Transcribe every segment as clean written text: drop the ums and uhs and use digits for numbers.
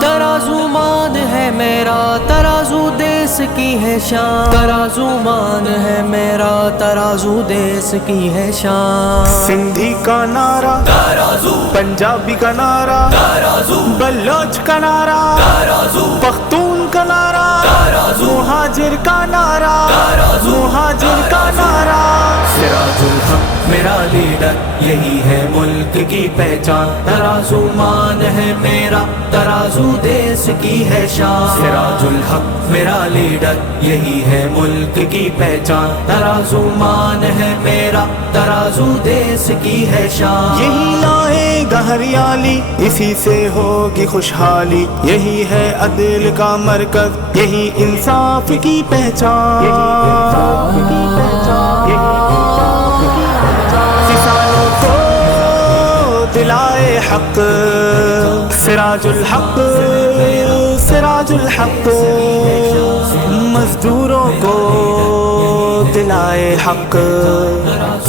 ترازو مان ہے میرا، ترازو دیس کی ہے شان، ترازو مان ہے میرا، ترازو دیس کی ہے شان۔ سندھی کا نعرہ ترازو، پنجابی کا نعرہ ترازو، بلوچ کا نعرہ ترازو، پختون کا نعرہ ترازو، مہاجر کا نعرہ ترازو، مہاجر کا نعرہ۔ سراج الحق میرا لیڈر، یہی ہے ملک کی پہچان، ترازو مان ہے میرا، ترازو دیس کی ہے شان۔ سراج الحق میرا لیڈر، یہی ہے ملک کی پہچان، ترازو مان ہے میرا، ترازو دیس کی ہے شان۔ یہی لائے گا ہریالی، اسی سے ہوگی خوشحالی، یہی ہے عدل کا مرکز، یہی انصاف کی پہچان۔ کسانوں کو دلائے حق، سراج الحق سراج الحق، مزدوروں کو دلائے حق،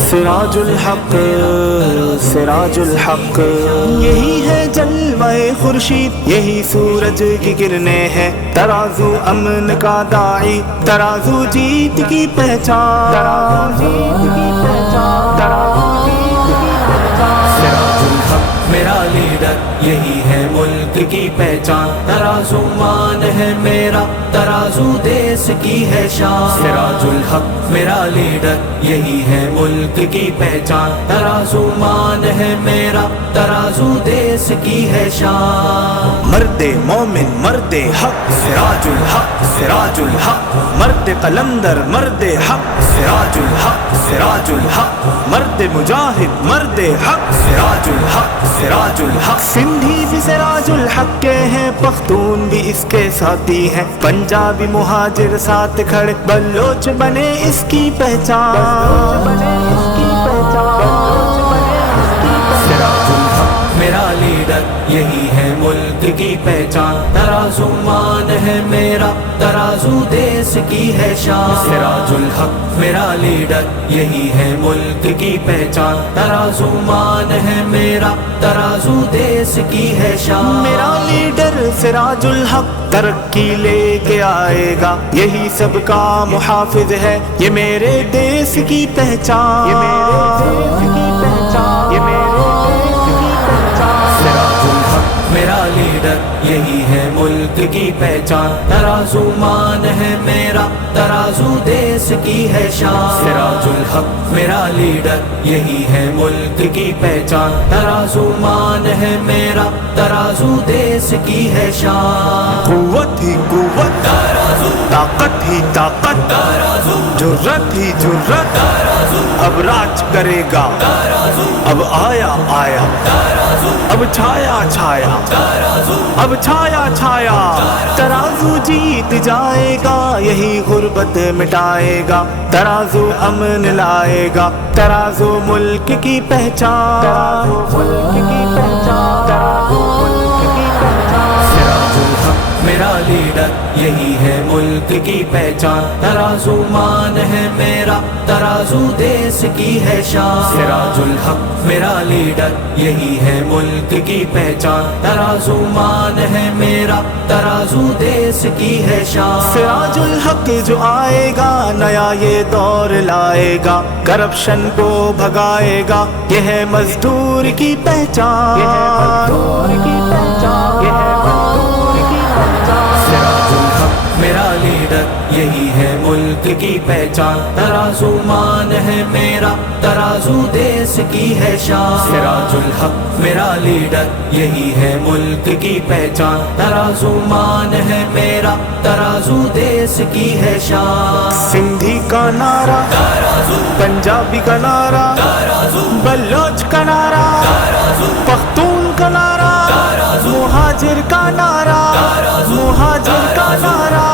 سراج الحق سراج الحق۔ یہی ہے جلوہ خورشید، یہی سورج کی کرنیں ہیں، ترازو امن کا داعی، ترازو جیت کی پہچان، ترازو جیت کی پہچان، ترازو جیت کی پہچان۔ سراج الحق میرا لیڈر، یہی ہے ملک کی پہچان، ترازو مان ہے میرا، ترازو دیس کی ہے شان۔ سراج الحق میرا لیڈر، یہی ہے ملک کی پہچان، ترازو مان ہے میرا، ترازو دیس کی ہے شان۔ مرد مومن مرد حق، سراج الحق سراج الحق، مرد قلندر مرد حق، سراج الحق سراج الحق، مرد مجاہد مرد حق، سراج الحق سراج الحق۔ سندھی بھی سراج الحق کے ہیں، پختون بھی اس کے ساتھی ہیں، پنجابی مہاجر ساتھ کھڑے، بلوچ بنے اس کی پہچان، بلوچ بنے اس کی پہچان، بلوچ بنے اس کی پہچان۔ سراج الحق میرا لیڈر، یہی ہے ملک کی پہچان، ترازو مان ہے میرا، ترازو دیس کی ہے شان۔ سراج الحق میرا لیڈر، یہی ہے ملک کی پہچان، ترازو مان ہے میرا، ترازو دیس کی ہے شان۔ میرا لیڈر سراج الحق ترقی لے کے آئے گا، یہی سب کا محافظ ہے، یہ میرے دیس کی پہچان، یہ میرے دیس کی پہچان، یہ میرے دیس کی پہچان۔ سراج الحق میرا لیڈر، یہی ہے ملک کی پہچان، ترازو مان ہے میرا، ترازو دیس کی ہے شان۔ سراج الحق میرا لیڈر، یہی ہے ملک کی پہچان، ترازو مان ہے میرا، ترازو دیس کی ہے شان۔ قوت ہی قوت، ترازو، طاقت ہی طاقت، ترازو، جرت ہی جرت، ترازو، اب راج کرے گا، ترازو، اب آیا آیا، ترازو، اب چھایا چھایا، ترازو، اب چھایا چھایا۔ ترازو جیت جائے گا، یہی غربت مٹائے گا، ترازو امن لائے گا، ترازو ملک کی پہچان، ترازو ملک کی پہچان، ترازو ملک کی پہچان۔ سراج الحق میرا لیڈر، یہی ہے ملک کی پہچان، ترازو مان ہے میرا، ترازو دیس کی ہے شان۔ سراج الحق میرا لیڈر، یہی ہے ملک کی پہچان، ترازو مان ہے میرا، ترازو دیس کی ہے شان۔ سراج الحق جو آئے گا، نیا یہ دور لائے گا، کرپشن کو بھگائے گا، یہ ہے مزدور کی پہچان، یہ ہے مزدور کی پہچان، یہ ہے مزدور کی پہچان۔ سراج الحق میرا لیڈر، یہی ہے ملک کی پہچان، ترازو مان ہے میرا، ترازو دیس کی ہے شان۔ سراج الحق میرا لیڈر، یہی ہے ملک کی پہچان، ترازو مان ہے میرا، ترازو دیس کی ہے شان۔ سندھی کا نعرہ، ترازو، پنجابی کا نعرہ، ترازو، بلوچ کا نعرہ، ترازو، پختون کا نعرہ، مہاجر کا نعرہ، مہاجر کا نعرہ۔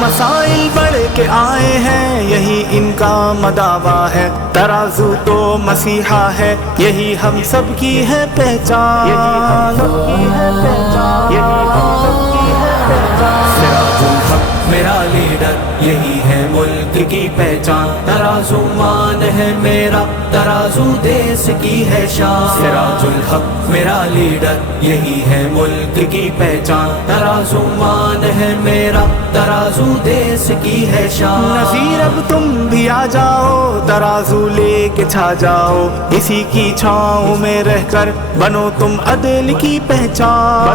مسائل بڑھ کے آئے ہیں، یہی ان کا مداوا ہے، ترازو تو مسیحا ہے، یہی ہم سب کی ہے پہچان، یہی ہم سب کی ہے پہچان، یہی ہم سب کی ہے پہچان۔ سراج الحق میرا لیڈر یہی ہے ملک کی پہچان ترازو مان ہے میرا ترازو دیس کی ہے شان سراج الحق میرا لیڈر یہی ہے ملک کی پہچان ترازو مان ہے میرا ترازو دیس کی ہے شان نذیر اب تم بھی آ جاؤ ترازو لے کے چھا جاؤ اسی کی چھاؤں میں رہ کر بنو تم عدل کی پہچان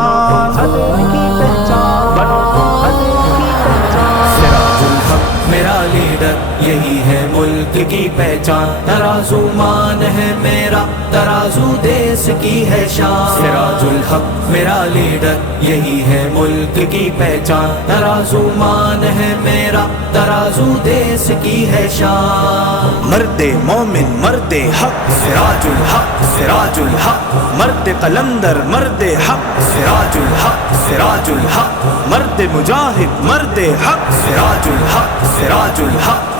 سراج الحق میرا لیڈر یہی ہے ملک کی پہچان ترازو مان ہے میرا ترازو دیس کی ہے شان سراج الحق میرا لیڈر یہی ہے ملک کی پہچان ترازو مان ہے میرا ترازو دیس کی ہے شان مرد مومن مرد حق سراج الحق سراج الحق مرد قلندر مرد حق سراج الحق سراج الحق مرد مجاہد مرد حق سراج الحق سراج الحق